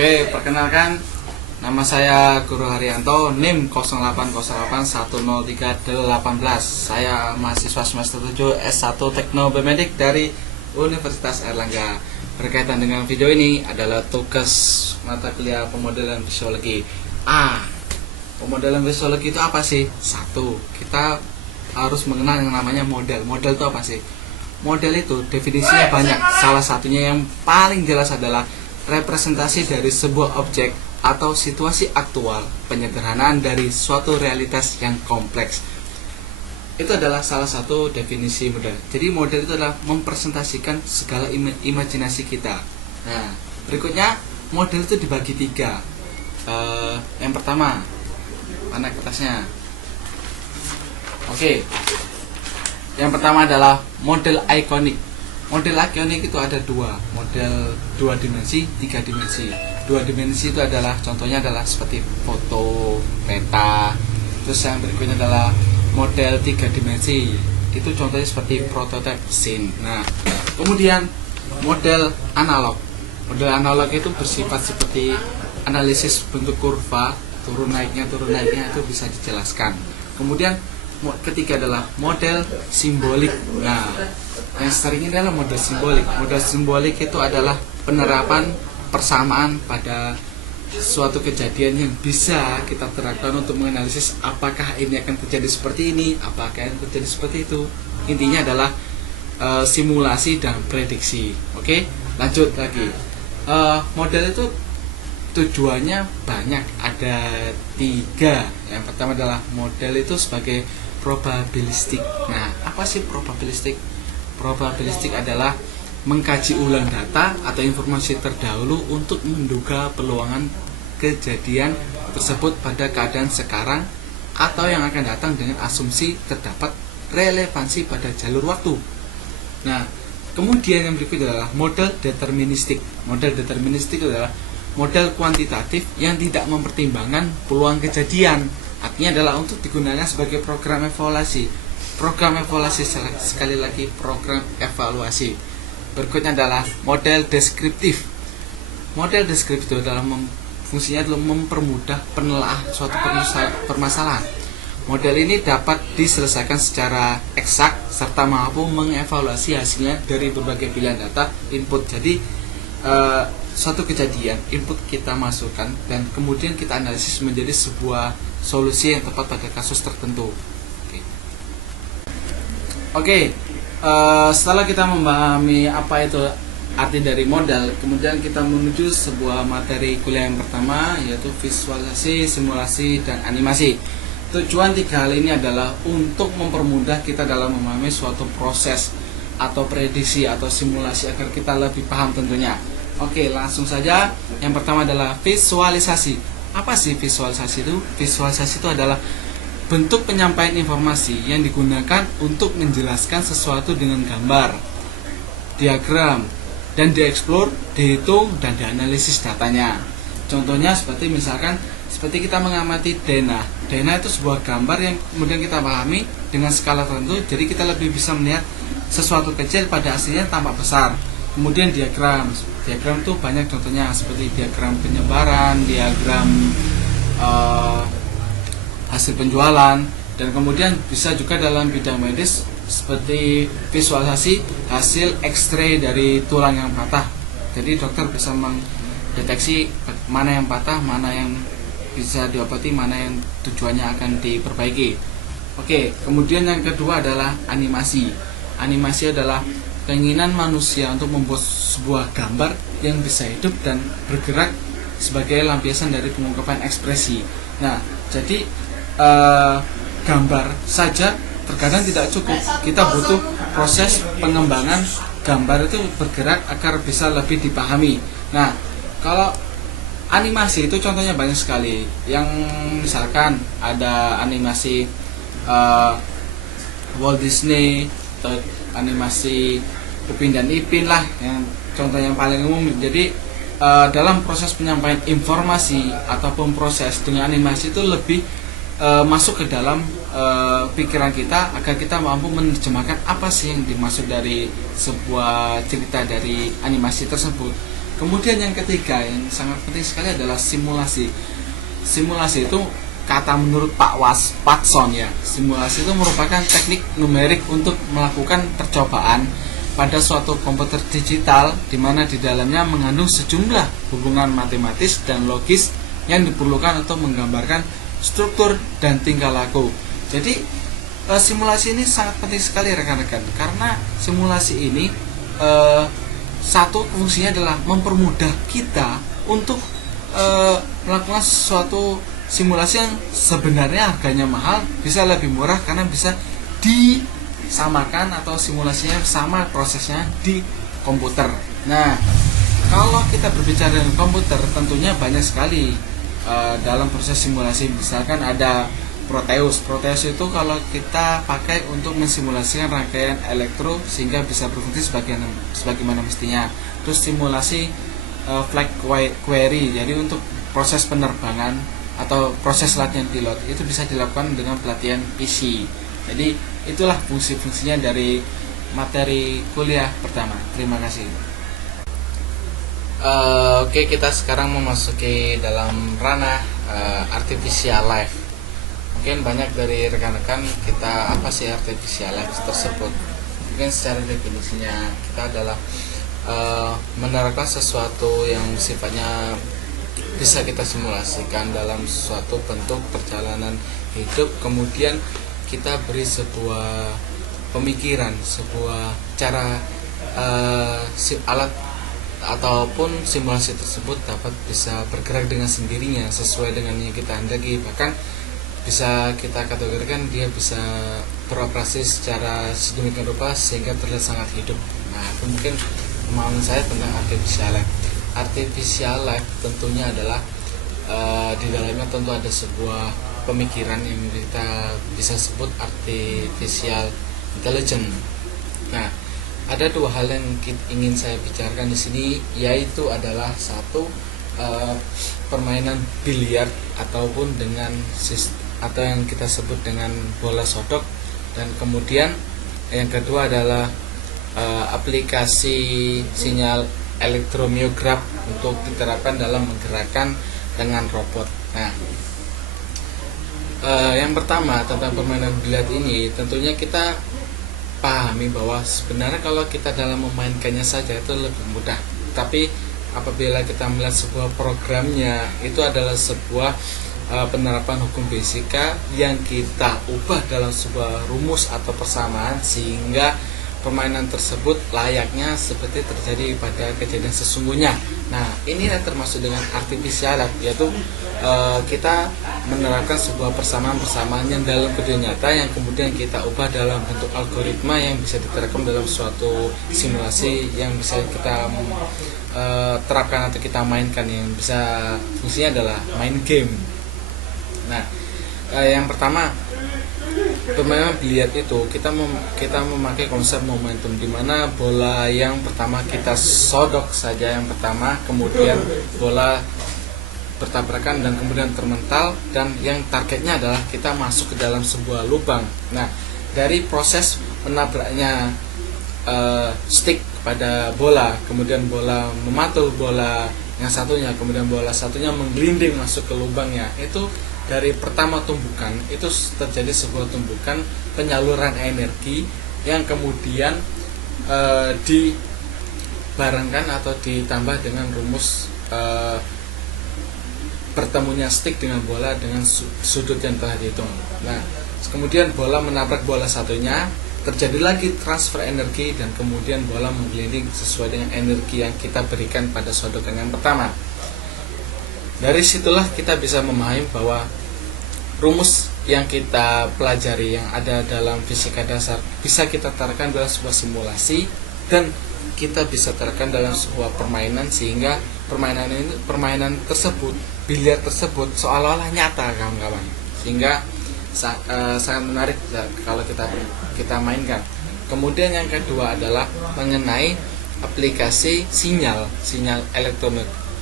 Oke, perkenalkan, nama saya Guru Haryanto, NIM 0808103818. Saya mahasiswa semester 7 S1 Tekno Biomedik dari Universitas Airlangga. Berkaitan dengan video ini adalah tugas mata kuliah pemodelan fisiologi. Pemodelan fisiologi itu apa sih? Satu, kita harus mengenal yang namanya model. Model itu apa sih? Model itu definisinya banyak. Salah satunya yang paling jelas adalah representasi dari sebuah objek atau situasi aktual, penyederhanaan dari suatu realitas yang kompleks. Itu adalah salah satu definisi model. Jadi model itu adalah mempresentasikan segala imajinasi kita. Nah, berikutnya model itu dibagi tiga. Yang pertama, mana kertasnya? Oke. Yang pertama adalah model ikonik. Model ikonik itu ada dua, model 2 dimensi, 3 dimensi. 2 dimensi itu adalah contohnya adalah seperti foto, peta. Terus yang berikutnya adalah model 3 dimensi. Itu contohnya seperti prototype scene. Nah, kemudian model analog. Model analog itu bersifat seperti analisis bentuk kurva, turun naiknya itu bisa dijelaskan. Kemudian ketiga adalah model simbolik. Nah, yang sering ini adalah model simbolik. Model simbolik itu adalah penerapan persamaan pada suatu kejadian yang bisa kita terapkan untuk menganalisis apakah ini akan terjadi seperti ini, apakah akan terjadi seperti itu. Intinya adalah simulasi dan prediksi. Oke, lanjut lagi. Model itu tujuannya banyak, ada 3. Yang pertama adalah model itu sebagai probabilistik. Nah, apa sih probabilistik? Probabilistik adalah mengkaji ulang data atau informasi terdahulu untuk menduga peluangan kejadian tersebut pada keadaan sekarang atau yang akan datang dengan asumsi terdapat relevansi pada jalur waktu. Nah, kemudian yang berikutnya adalah model deterministik. Model deterministik adalah model kuantitatif yang tidak mempertimbangkan peluang kejadian. Artinya adalah untuk digunakan sebagai program evaluasi. Program evaluasi, sekali lagi program evaluasi. Berikutnya adalah model deskriptif. Model deskriptif adalah fungsinya adalah mempermudah penelaahan suatu permasalahan. Model ini dapat diselesaikan secara eksak serta mampu mengevaluasi hasilnya dari berbagai pilihan data input. Jadi suatu kejadian input kita masukkan dan kemudian kita analisis menjadi sebuah solusi yang tepat pada kasus tertentu. Oke, setelah kita memahami apa itu arti dari model, kemudian kita menuju sebuah materi kuliah yang pertama, yaitu visualisasi, simulasi, dan animasi. Tujuan 3 hal ini adalah untuk mempermudah kita dalam memahami suatu proses atau prediksi atau simulasi agar kita lebih paham tentunya. Oke, langsung saja. Yang pertama adalah visualisasi. Apa sih visualisasi itu? Visualisasi itu adalah bentuk penyampaian informasi yang digunakan untuk menjelaskan sesuatu dengan gambar, diagram, dan dieksplor, dihitung, dan dianalisis datanya. Contohnya seperti misalkan seperti kita mengamati denah. Denah itu sebuah gambar yang kemudian kita pahami dengan skala tertentu, jadi kita lebih bisa melihat sesuatu kecil pada aslinya tampak besar. Kemudian diagram. Diagram itu banyak contohnya seperti diagram penyebaran, diagram hasil penjualan, dan kemudian bisa juga dalam bidang medis seperti visualisasi hasil X-ray dari tulang yang patah. Jadi dokter bisa mendeteksi mana yang patah, mana yang bisa diobati, mana yang tujuannya akan diperbaiki. Oke, kemudian yang kedua adalah animasi. Animasi adalah keinginan manusia untuk membuat sebuah gambar yang bisa hidup dan bergerak sebagai lampiasan dari pengungkapan ekspresi. Nah, jadi gambar saja terkadang tidak cukup. Kita butuh proses pengembangan gambar itu bergerak agar bisa lebih dipahami. Nah, kalau animasi itu contohnya banyak sekali. Yang misalkan ada animasi Walt Disney atau animasi Upin dan Ipin lah, yang contoh yang paling umum. Jadi dalam proses penyampaian informasi ataupun proses dengan animasi itu lebih masuk ke dalam pikiran kita agar kita mampu menerjemahkan apa sih yang dimaksud dari sebuah cerita dari animasi tersebut. Kemudian yang ketiga yang sangat penting sekali adalah simulasi. Simulasi itu kata menurut Pak Watson ya. Simulasi itu merupakan teknik numerik untuk melakukan percobaan pada suatu komputer digital di mana di dalamnya mengandung sejumlah hubungan matematis dan logis yang diperlukan untuk menggambarkan struktur dan tingkah laku. Jadi simulasi ini sangat penting sekali rekan-rekan, karena simulasi ini satu fungsinya adalah mempermudah kita untuk melakukan suatu simulasi yang sebenarnya harganya mahal bisa lebih murah karena bisa disamakan atau simulasinya sama prosesnya di komputer. Nah, kalau kita berbicara dengan komputer tentunya banyak sekali dalam proses simulasi. Misalkan ada Proteus itu kalau kita pakai untuk mensimulasikan rangkaian elektro sehingga bisa berfungsi sebagaimana mestinya. Terus simulasi flight query, jadi untuk proses penerbangan atau proses latihan pilot itu bisa dilakukan dengan pelatihan PC. Jadi itulah fungsi-fungsinya dari materi kuliah pertama. Terima kasih. Oke, kita sekarang memasuki dalam ranah artificial life. Mungkin banyak dari rekan-rekan kita, apa sih artificial life tersebut? Mungkin secara definisinya kita adalah menerapkan sesuatu yang sifatnya bisa kita simulasikan dalam suatu bentuk perjalanan hidup, kemudian kita beri sebuah pemikiran, sebuah cara alat ataupun simulasi tersebut dapat bisa bergerak dengan sendirinya sesuai dengan yang kita hendaki. Bahkan bisa kita kategorikan dia bisa beroperasi secara sedemikian rupa sehingga terlihat sangat hidup. Nah, itu mungkin pemahaman saya tentang artificial life. Artificial life tentunya adalah di dalamnya tentu ada sebuah pemikiran yang kita bisa sebut artificial intelligence. Nah, ada dua hal yang ingin saya bicarakan di sini, yaitu adalah satu, permainan biliar ataupun dengan atau yang kita sebut dengan bola sodok, dan kemudian yang kedua adalah aplikasi sinyal elektromiograf untuk diterapkan dalam menggerakkan dengan robot. Nah, yang pertama tentang permainan biliar ini tentunya kita pahami bahwa sebenarnya kalau kita dalam memainkannya saja itu lebih mudah, tapi apabila kita melihat sebuah programnya itu adalah sebuah penerapan hukum fisika yang kita ubah dalam sebuah rumus atau persamaan sehingga permainan tersebut layaknya seperti terjadi pada kejadian sesungguhnya. Nah, ini yang termasuk dengan artificial, yaitu kita menerapkan sebuah persamaan yang dalam keadaan nyata yang kemudian kita ubah dalam bentuk algoritma yang bisa diterapkan dalam suatu simulasi yang bisa kita terapkan atau kita mainkan, yang bisa fungsinya adalah main game. Nah, yang pertama, permainan biliar itu kita memakai konsep momentum, di mana bola yang pertama kita sodok saja yang pertama, kemudian bola bertabrakan dan kemudian termental, dan yang targetnya adalah kita masuk ke dalam sebuah lubang. Nah, dari proses menabraknya stick pada bola, kemudian bola mematul bola yang satunya, kemudian bola satunya menggelinding masuk ke lubangnya, itu dari pertama tumbukan itu terjadi sebuah tumbukan penyaluran energi yang kemudian dibarengkan atau ditambah dengan rumus bertemunya stick dengan bola dengan sudut yang telah dihitung. Nah, kemudian bola menabrak bola satunya, terjadi lagi transfer energi dan kemudian bola menggelinding sesuai dengan energi yang kita berikan pada sodokan yang pertama. Dari situlah kita bisa memahami bahwa rumus yang kita pelajari yang ada dalam fisika dasar bisa kita terapkan dalam sebuah simulasi, dan kita bisa terapkan dalam sebuah permainan sehingga permainan tersebut, biliar tersebut seolah-olah nyata, kawan-kawan, sehingga sangat menarik kalau kita mainkan. Kemudian yang kedua adalah mengenai aplikasi sinyal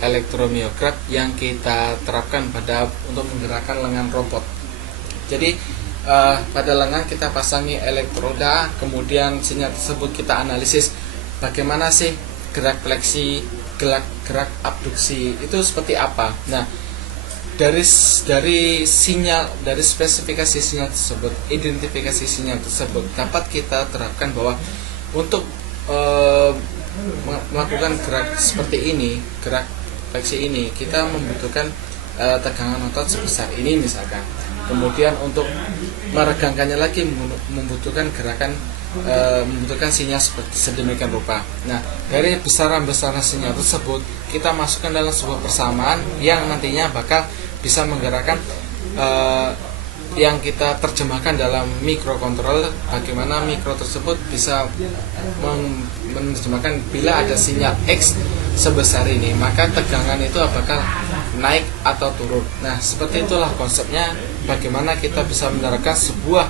elektromiograf yang kita terapkan untuk menggerakkan lengan robot. Jadi pada lengan kita pasangi elektroda, kemudian sinyal tersebut kita analisis bagaimana sih gerak fleksi gerak abduksi itu seperti apa. Nah, dari sinyal, dari spesifikasi sinyal tersebut, identifikasi sinyal tersebut dapat kita terapkan bahwa untuk melakukan gerak seperti ini, gerak fleksi ini, kita membutuhkan tegangan otot sebesar ini misalkan. Kemudian untuk meregangkannya lagi membutuhkan gerakan, membutuhkan sinyal seperti sedemikian rupa. Nah, dari besaran-besaran sinyal tersebut kita masukkan dalam sebuah persamaan yang nantinya bakal bisa menggerakkan, yang kita terjemahkan dalam mikrokontroller. Bagaimana mikro tersebut bisa menerjemahkan bila ada sinyal X sebesar ini, maka tegangan itu bakal naik atau turun. Nah, seperti itulah konsepnya, bagaimana kita bisa menerapkan sebuah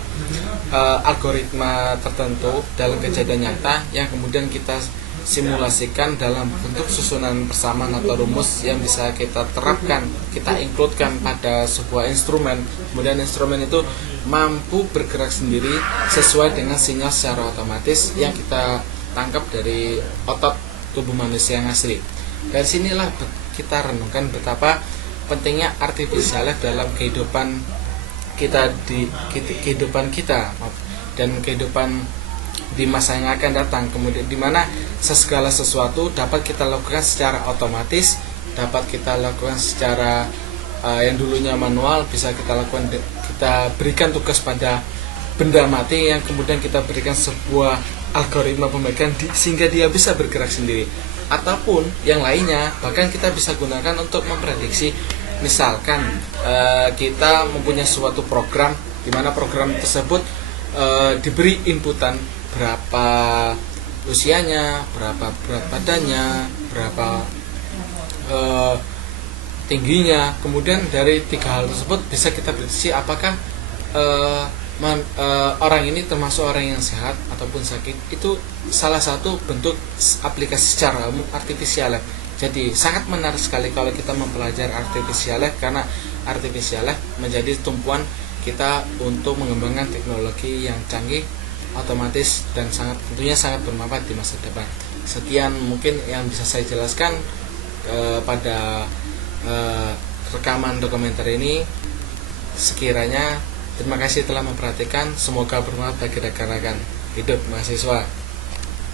algoritma tertentu dalam kejadian nyata yang kemudian kita simulasikan dalam bentuk susunan persamaan atau rumus yang bisa kita terapkan, kita includekan pada sebuah instrumen. Kemudian instrumen itu mampu bergerak sendiri sesuai dengan sinyal secara otomatis yang kita tangkap dari otot tubuh manusia yang asli. Dari sinilah kita renungkan betapa pentingnya artificial life dalam kehidupan kita dan kehidupan di masa yang akan datang. Kemudian di mana segala sesuatu dapat kita lakukan secara otomatis, dapat kita lakukan secara yang dulunya manual, bisa kita lakukan, kita berikan tugas pada benda mati yang kemudian kita berikan sebuah algoritma pembagian sehingga dia bisa bergerak sendiri. Ataupun yang lainnya, bahkan kita bisa gunakan untuk memprediksi. Misalkan kita mempunyai suatu program di mana program tersebut diberi inputan berapa usianya, berapa berat badannya, berapa tingginya. Kemudian dari 3 hal tersebut bisa kita prediksi apakah orang ini termasuk orang yang sehat ataupun sakit. Itu salah satu bentuk aplikasi secara umum artificial life. Jadi sangat menarik sekali kalau kita mempelajari artificial life, karena artificial life menjadi tumpuan kita untuk mengembangkan teknologi yang canggih, otomatis, dan tentunya sangat bermanfaat di masa depan. Sekian mungkin yang bisa saya jelaskan pada rekaman dokumenter ini. Sekiranya terima kasih telah memperhatikan, semoga bermanfaat bagi rekan-rekan hidup mahasiswa.